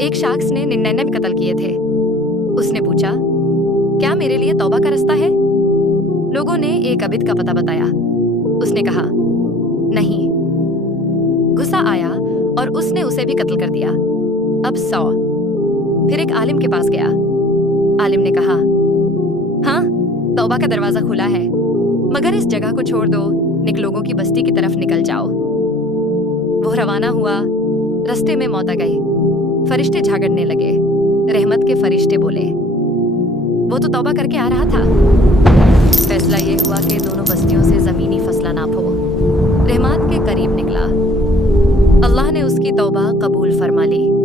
एक शख्स ने 99 कत्ल किए थे। उसने पूछा, क्या मेरे लिए तौबा का रास्ता है? लोगों ने एक अबिद का पता बताया। उसने कहा, नहीं। गुस्सा आया और उसने उसे भी कत्ल कर दिया। अब 100। फिर एक आलिम के पास गया। आलिम ने कहा, हाँ, तौबा का दरवाजा खुला है, मगर इस जगह को छोड़ दो, निक लोगों की बस्ती की तरफ निकल जाओ। वो रवाना हुआ। रास्ते में मौत आ गई। फरिश्ते झगड़ने लगे। रहमत के फरिश्ते बोले, वो तो तौबा करके आ रहा था। फैसला ये हुआ कि दोनों बस्तियों से जमीनी फसला नापो। रहमत के करीब निकला। अल्लाह ने उसकी तौबा कबूल फरमा ली।